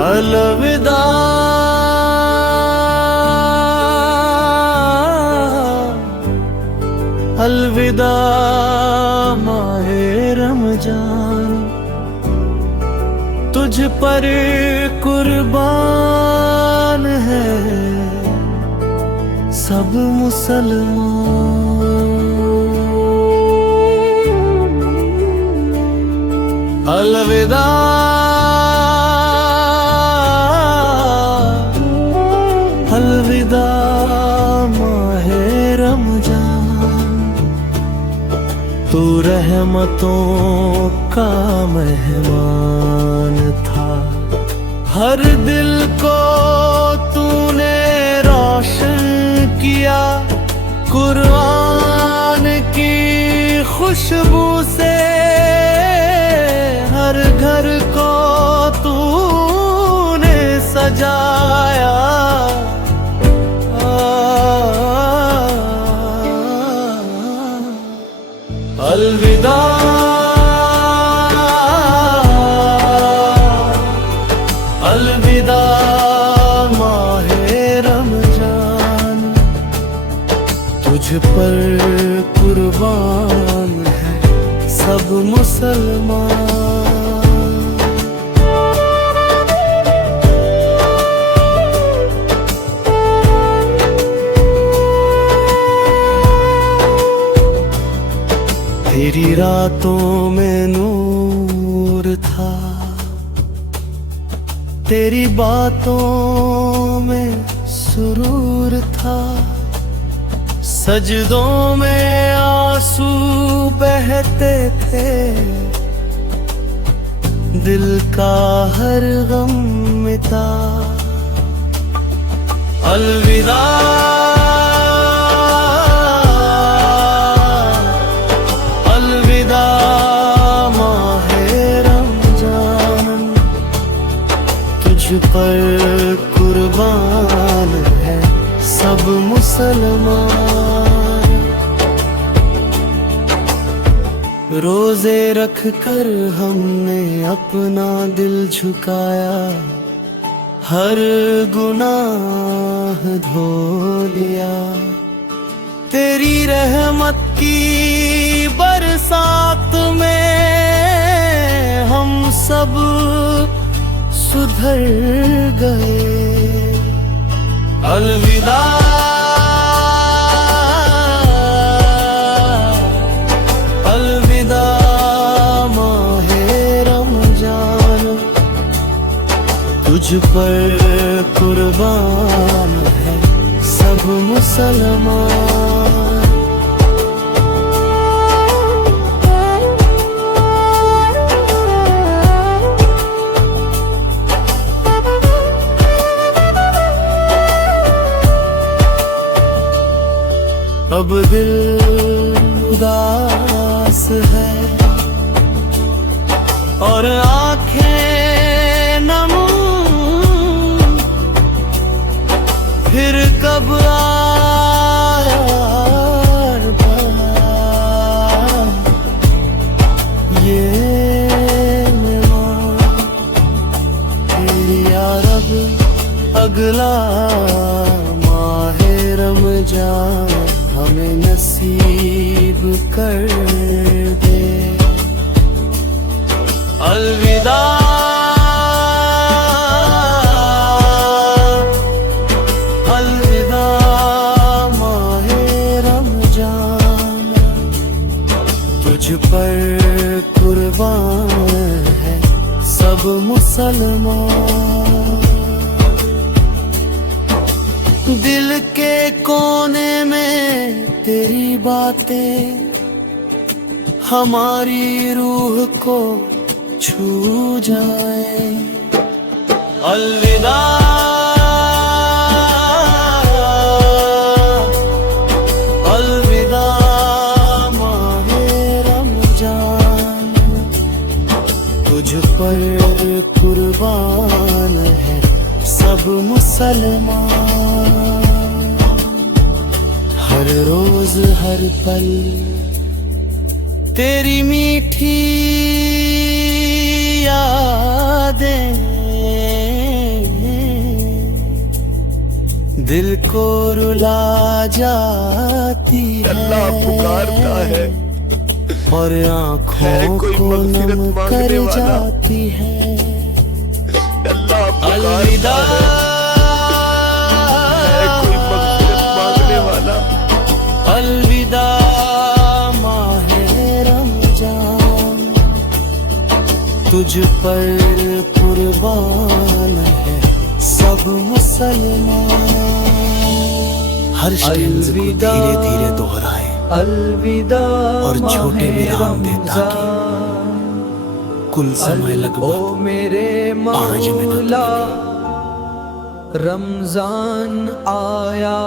अलविदा अलविदा माहे रमजान, तुझ पर कुर्बान है सब मुसलमान। अलविदा अलविदा माहे रमजान, तू रहमतों का मेहमान था। हर दिल को तूने रोशन किया, कुरान की खुशबू से हर घर को तूने सजाया। अलविदा अलविदा माहे रमजान, तुझ पर कुर्बान है सब मुसलमान। तेरी रातों में नूर था, तेरी बातों में सुरूर था। सजदों में आंसू बहते थे, दिल का हर गम मिटा। अलविदा अलविदा माहे रमजान, तुझ पर कुर्बान है सब मुसलमान। रोजे रख कर हमने अपना दिल झुकाया, हर गुनाह धो दिया। तेरी रहमत की बरसात में हम सब सुधर गए। अलविदा अलविदा माहे रमजान, तुझ पर कुर्बान है सब मुसलमान। अब दिल उदास है और आँखें नम, फिर कब आया ये मेहमान। तेरी या रब अगला माहे रमजान हमें नसीब कर दे। अलविदा अलविदा माहे रमजान, तुझ पर कुर्बान है सब मुसलमान। दिल के कोने में तेरी बातें हमारी रूह को छू जाए। अलविदा अलविदा माहे रमजान, तुझ पर कुर्बान है सब मुसलमान। हर रोज हर पल तेरी मीठी यादें दिल को रुला जाती अल्लाह पुकारता है और आँखों कोई को मग़फ़िरत नम मांगने कर वाला। जाती है। अल्लाह अलविदा है कोई मग़फ़िरत मांगने वाला। अलविदा माहे रमजान, तुझ पर कुर्बान है सब मुसलमान। हर स्टेंज़ को धीरे धीरे दोहराए अलविदा और छोटे विराम दे ताकि कुल समय ओ लगभग मेरे 5 मिनट मौला, रमजान आया